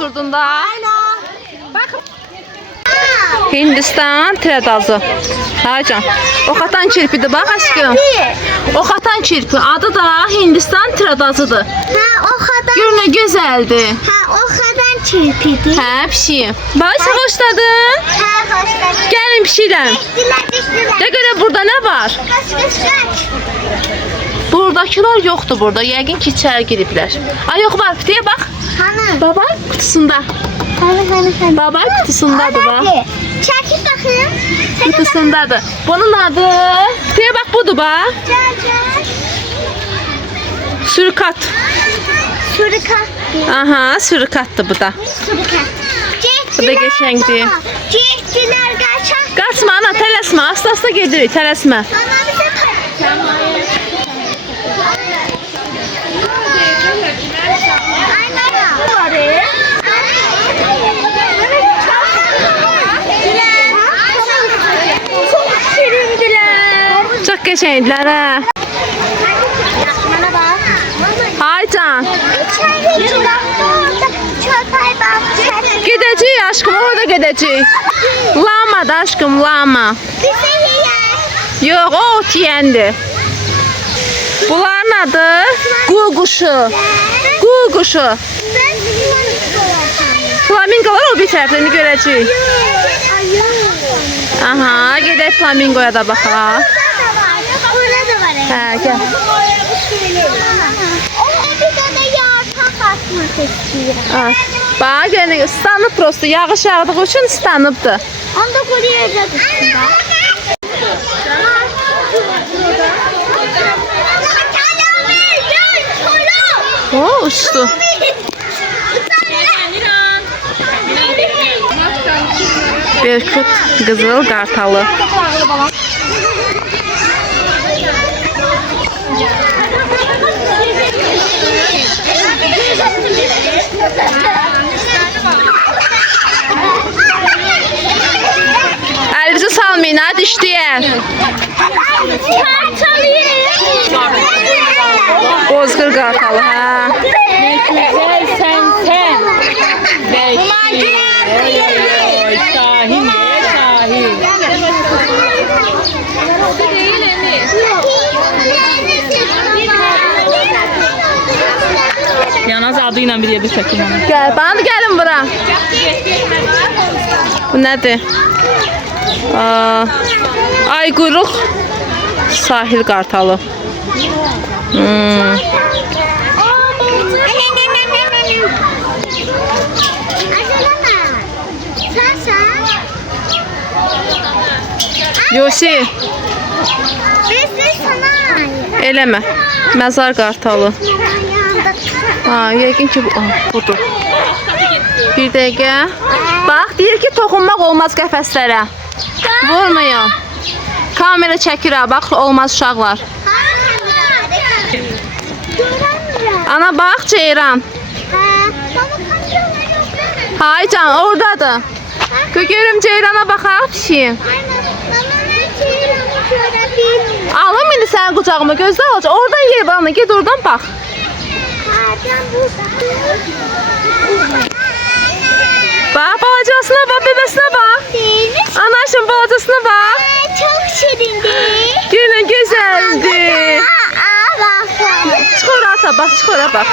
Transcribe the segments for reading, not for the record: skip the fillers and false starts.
oturdun da. Bak. Hindistan tiradazı. Haycan. Oxatan kirpidir bak aşkım. Oxatan kirpi. Adı da Hindistan tiradazıdır. Ha, o kadar. Gör ne gözəldir. Ha, o kadar çirpidir. Hə, pişiyim. Bax, xoşladın? Ha, hoşlar. Gəlin pişirəm. Dişdiler. Nə görə burada nə var? Kaç. Buradakılar yoxdur burada. Yəqin ki, içəri giriblər. Ay, yox var. Pitiyə bax. Hanı? Baba kutusunda. Hanı. Baba kutusundadır bax. Çekil bakayım. Kutusundadır. Bunun adı. Pitiyə bax, budur bax. Gel. Sürükat. Surikat. Aha, sürükatdır bu da. Surikat. Bu da geçendi. Cihtiler kaçak. Qaçma ana, tələsmə. Asta-asta gedirik, tələsmə. Bana bir de çok şirindiler. Çox qəşəngdilər hə. Bana bak. Haycan. İçeri çöpay bak. Gedəcəyik aşkım, orada gedəcəyik. Lamadır aşkım, lama. Bize yiyer. Yox, o ot yeyəndir. Bunların adı qu quşu. Qu quşu. Ben Flamingolar o bir tərəfini görəcəyik. Aha, gedək flamingoya da baxaq. Burada da var. Hə, gəl. Bir tane yartak atmak istiyorum. Ha. Bax, yəni ıslanıb prosto. Yağış yağdığı üçün ıslanıbdır. Onu da koruyacağız üstünde. O, uçdu. Berkut qızıl qartalı. Əlimizi salmayın, hadi işləyək. Bozqır qartalı, hə. Güzel sen. Şahin de Şahin. Yanaz adıyla bir yerde çekin onu. Gəl, bana gəlin bura. Bu nədir? Ay quyruq sahil qartalı. Yosi, eləmə. Məzar qartalı. Ha, yəqin ki budur. Bir dəqiqə. Bax, deyir ki, toxunmaq olmaz qəfəslərə. Vurmayın. Kamera çəkir ha, bax, olmaz uşaqlar. Ana bax, ceyran. Haycan, oradadır. Görüm ceyrana baxaq, pişiyim. Alım indi sənin qucağıma, gözlə alacaq. Oradan yer var, ana, ged oradan bax. Bax, balacasına bax, bebesinə bax. Anaşın balacasına bax. Çok şirindi. Yenə gözəldir. Çıxır ata, bax, çıxır bax.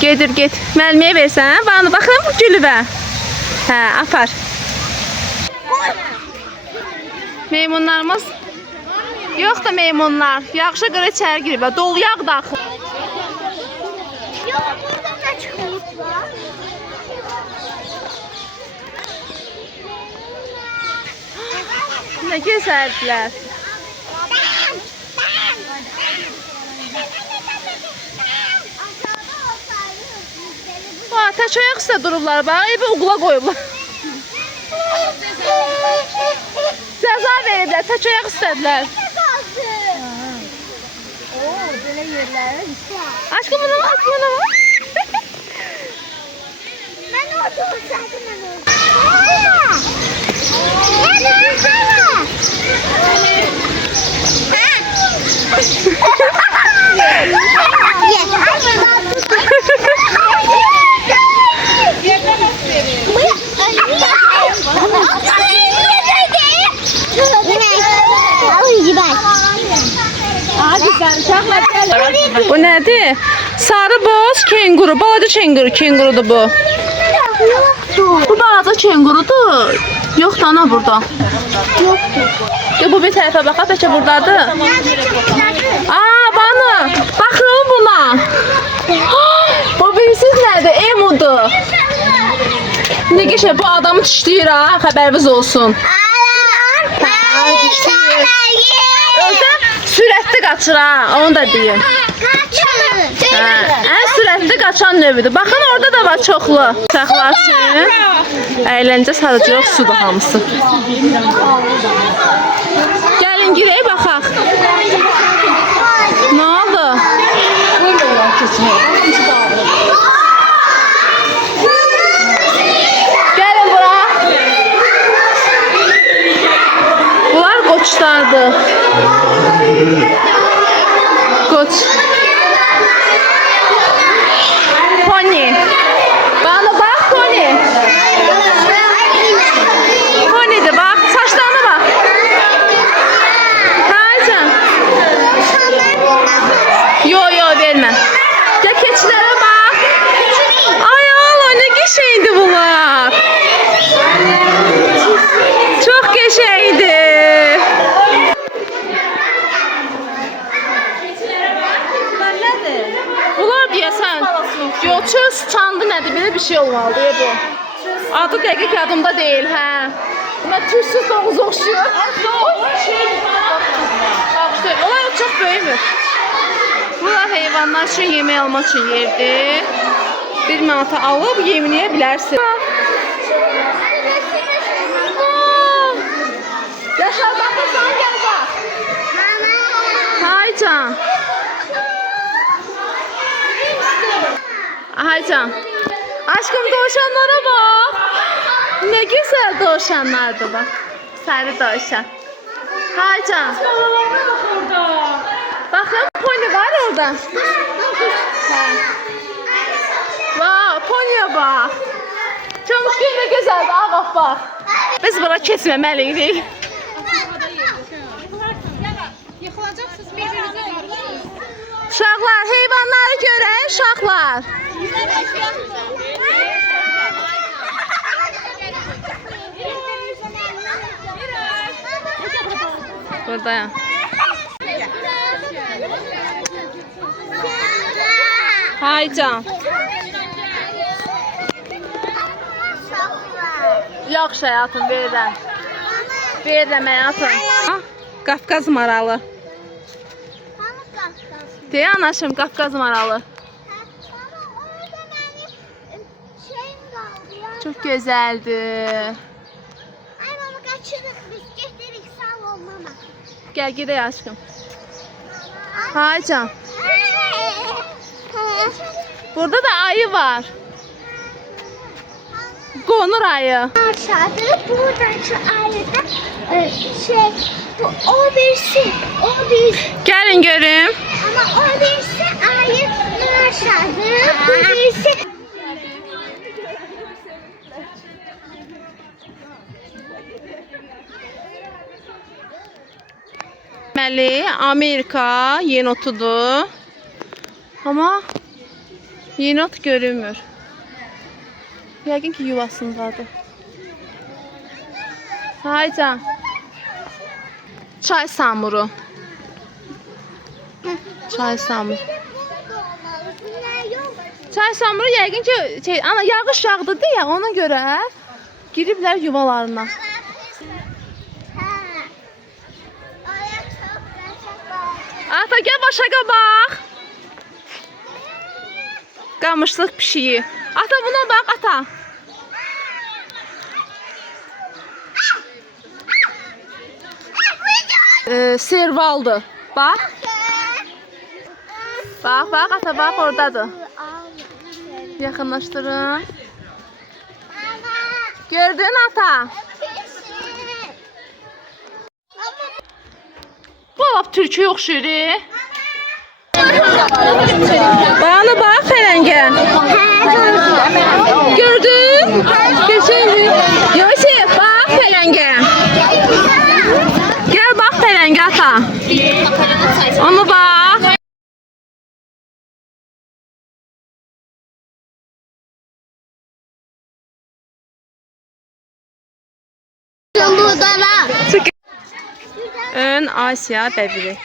Gedir, get. Müəlliməyə versən, bana baxın bu gülübə. Hə, apar. Meymunlarımız yox da meymunlar. Yaxşı görə içəri girib. Dolu yağ da axır. Yok, buradan da çıkmışlar. Nə gözəldilər. Taç ayaq üstə durublar, bax, evi uğula qoyublar. Cəza veriblər, taç ayaq üstədilər. Böyle yerlere Aşkım buna bak, buna bak. ben orada olsaydım ben orada. Bu nədir? Sarı boz kenguru. Balaca kengurudur bu. Bu balaca kengurudur. Yox da ana burada. Ya bu bir tərəfə bax, bəlkə burdadır. Aa, bana. Baxın buna. Bu bilirsiz nədir? Emudur. Ne geçer, bu adamı dişləyir ha, xəbəriniz olsun. Dişləyir. Özdə sürətli qaçır ha, onu da deyim. Ən sürətli qaçan növüdür. Baxın, orada da var çoxlu. Uşaqlar üçün əyləncə sarıcı sudur hamısı. Gəlin girək baxaq. Nə oldu? Gəlin bura. Bunlar qoçlardır. Qoç. Pony. Bana bak pony. Pony'dir bak. Saçlarına bak. Haycan. Yo vermem. Ya keçilere bak. Ay Allah, ne geçeydi bunlar. Çok geçeydi. Bunlar deyəsən, çöl sıçandı nədir, belə bir şey olmalıdır ya bu. Adı dəqiq yadımda deyil, hə. Buna tüysüz doğuz oxşuyor. Onlar çox böyümür. Bunlar heyvanlar üçün yemək almaq üçün yerdir. 1 manata alıb yemləyə bilərsin. Yaşar baxırsan, gəl bax. Haycan. Haycan. Aşkım, doğuşanlara bak. Ne güzel doğuşanlardı bak. Sarı doğuşan. Haycan. Bakın, pony var orada. Wow, pony'e bak. Çamış gün ne güzeldi, bak. Biz bura keçməməliydik. Uşaqlar, heyvanları görək, uşaqlar. Buradayım. Haycan. Yaxşı həyatım, verirəm. Verirəm həyatım. Qafqaz maralı. Deyə anaşım, Qafqaz maralı. Çok güzeldi. Ay mama, kaçırdık biz, getirik, sağ ol mama. Gel gidelim aşkım. Haycan. Burada da ayı var. Qonur ayı. Aşağıda buradan şu ayıda bu o birisi. Gelin görüm. Ama o birisi ayı aşağıda bu birisi. Deməli, Amerika yenotudur. Ama yenot görünmür. Yəqin ki yuvasındadır. Haycan. Çay samuru. Çay samuru. Çay samuru yəqin ki ana yağış yağdı deyə ona görə giriblər yuvalarına. Ata gel başa bak. Qamışlıq pişiyi. Ata buna bak ata. Servaldı. Bak. Bak ata bak oradadır. Yaxınlaşdırın. Gördün ata. Bu laf türkü oxşuyur. Bana bak Fərəngə. Gördün? Geçen gün. Yosef bak Fərəngə. Gel bak Fərəngə ata. Onu bak. Ön Asiya bəbiri.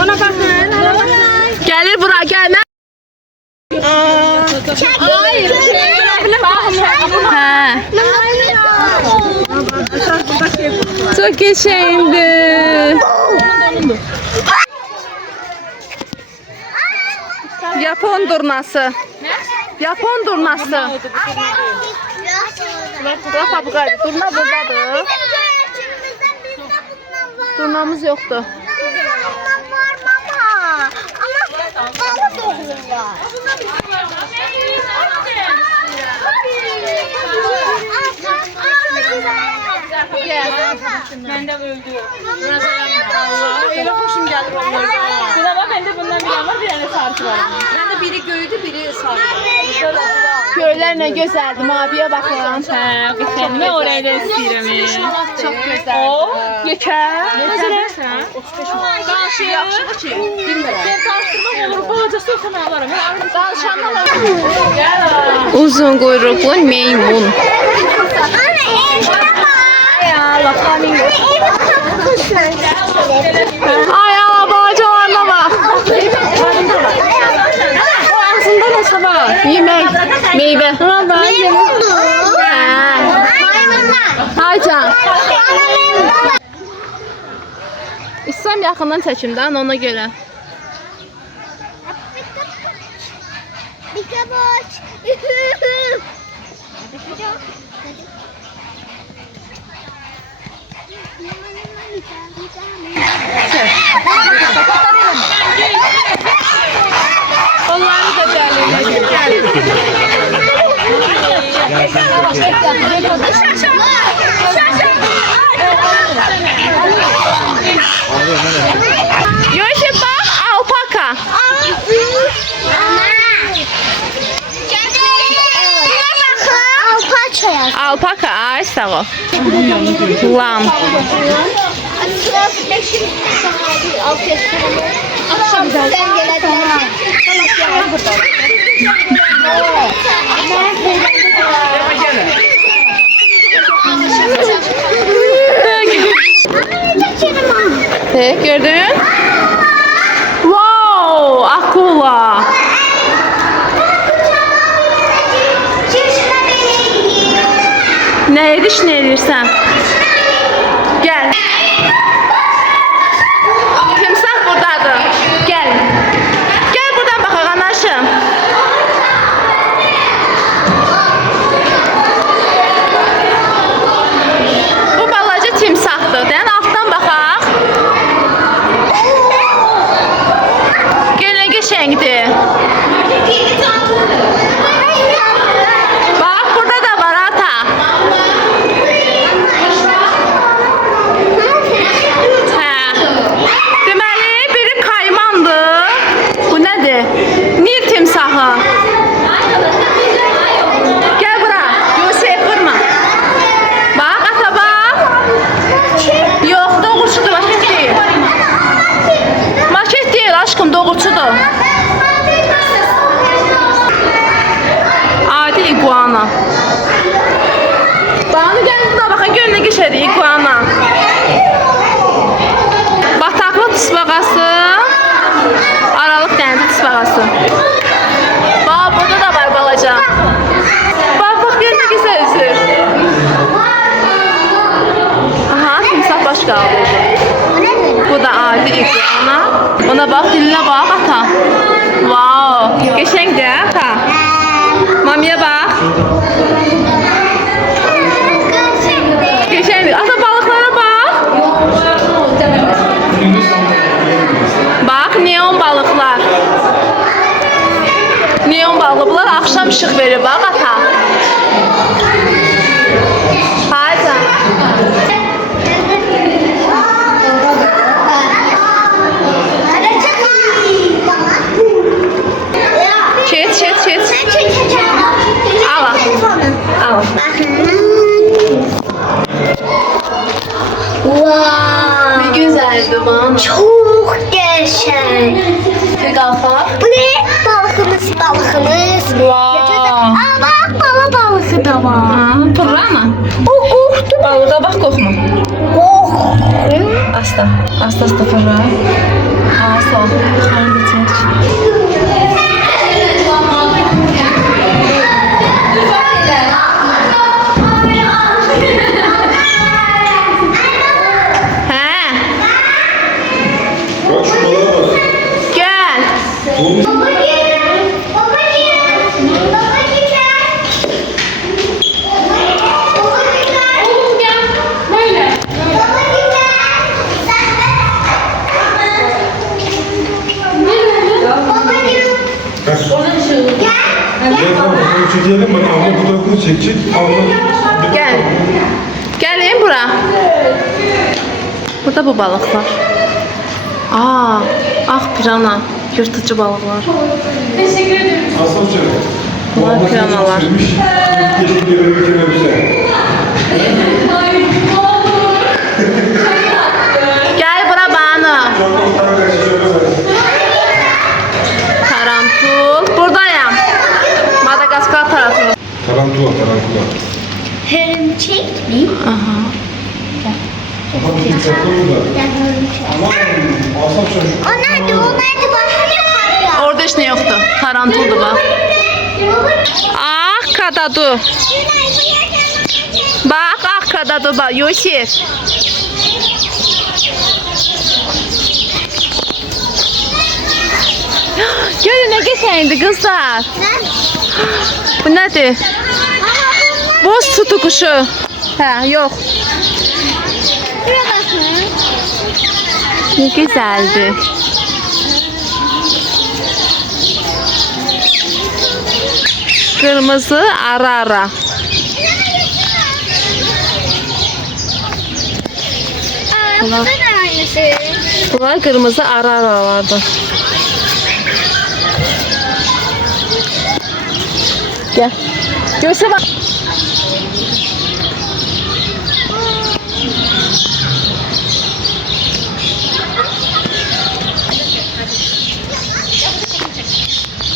Ona bakın. Gəlir bura, gəlmə. Hayır. Hə. Çok qəşəngdir. Yapon durnası. Yapon durnası. Bırak pabuqay. Durna buradadır. Durnamız yoxdur. Məndə öldü. Allah, elə xoşum gəlir onlara. Buna bax, məndə bundan bir var, bir dənə sarı var. Məndə biri göydü, biri sarı. Göylər nə gözəldir. Maviyə baxın. Hə, qəşəngmi oraya da istəyirəm. Çox gözəl. O, Yekə. necəsən? 35 manat. Danışı yaxşıdır ki, bilmirəm. Mən tartışmaq olur, balacası olsa mən alaram. Danışandan Uzun quyruqlu meymun. Ay ala balacalarına bak. O ağzında nəsə var? Yemək, meyvə. Haycan. İslam yaxından çəkimdən ona görə. Onları da Yoşe bak alpaka. Alpaka ay sağ ol. Lam. Gördün? Wow, akula. Ne düşünürsən? Gel. Timsah buradadır. Gel. Gel buradan bakalım anaşım. Bu balaca timsahdır. Den altdan baxaq. Gel nə qəşəngdir. Bax, burada da var ata. Hə. Deməli, biri kaymandır. Bu nədir? Nil timsahı. Gəl bura. Yusuf, qırma. Bax, ata bax. Yox, doğurçudur, maket deyil. Maket deyil, aşkım, doğurçudur. Adi iguana. Bana gel burada bakın, gör nə geçədir iguana. Bataklı tısbağası. Aralıq dənizi tısbağası. Bax, burada da var balaca. Bax, gör nə güzel üzür. Aha, timsah baş qaldı. Bu da adi iguana. Ona bax, dilinə bax, ata. Wow, qəşəngdir, ata. Mamiye bak. Geçen ata balıklara bak. Bak neon balıklar. Neon balığı bunlar akşam ışık verir bak ata. Hadi. Çet. Al. Wow. Ne güzeldi bana. Çok geçen. Tek alfa. Bu ne? Balıkımız. Wow. Aa bak baba balığı. balığı da var. Pırra mı? O korktu. Balığa bak korkma. Asta. Asta asta pırra. Aa sağ ol. Haydi çek. He. Bak şu balığa bak. Gel. Gel tamam, bunu çekelim bak. Abla bu tarafını çekecek. Abla. Gel. Gelin bura. Burada bu balık var. Aa, ah pirana. Yırtıcı balıklar. Aslan çek. Bunlar piranalar. Keşke görebilirse. Gel bura bana. Çok tarafa kaçı şöyle. Tarantul. Buradayım. Madagaskar tarafı. Tarantula. Hörümçek mi? Aha. Ama bir dikkatli ol da. Aman aslan çocuk. Onlar da bakıyor. Orada hiç ne yoktu. Tarantuldu bak. Ah kadadu. Bak ah kadadu bak. Yusuf. Görün ne geçeydi kızlar. Bu nedir? Boz sütü kuşu. He yok. Buraya bakın. Ne güzeldi. Kırmızı arara. Bu da aynısı. Bunlar kırmızı araralardı. Gel. Göğse bak.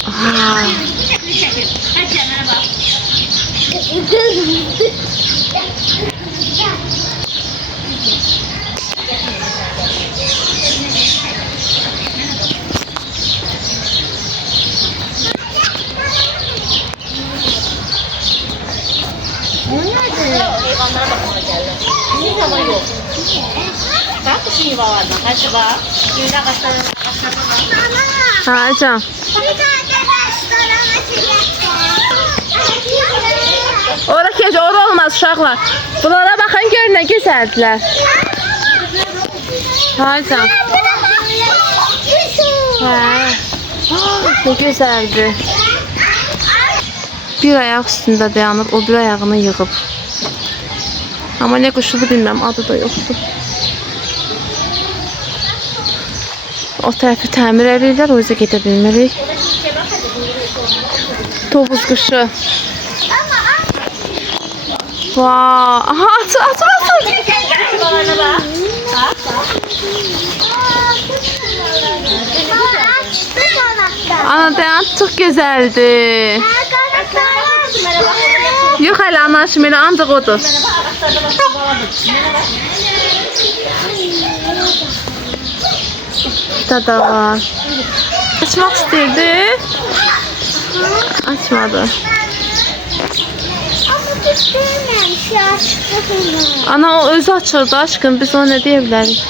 Aa, ha can. Ora keç, ora olmaz uşaqlar. Bunlara baxın görün nə gözəldilər. Ha can. Hə. Ne gözəldir. Bir ayaq üstündə dayanıb, o bir ayağını yığıb. Amma nə quşudur bilmirəm, adı da yoxdur. O tərəfi təmir edirlər, o yüzden gedə bilmirik. Tovuz quşu. Vaa, aha atır. Ana dayan, çox gözəldir. Yox hələ anlaşım elə, ancaq odur. Burada da var. Açmaq istəyirdi. Açmadı. Ana o özü açırdı aşkım, biz ona ne deyə bilərik?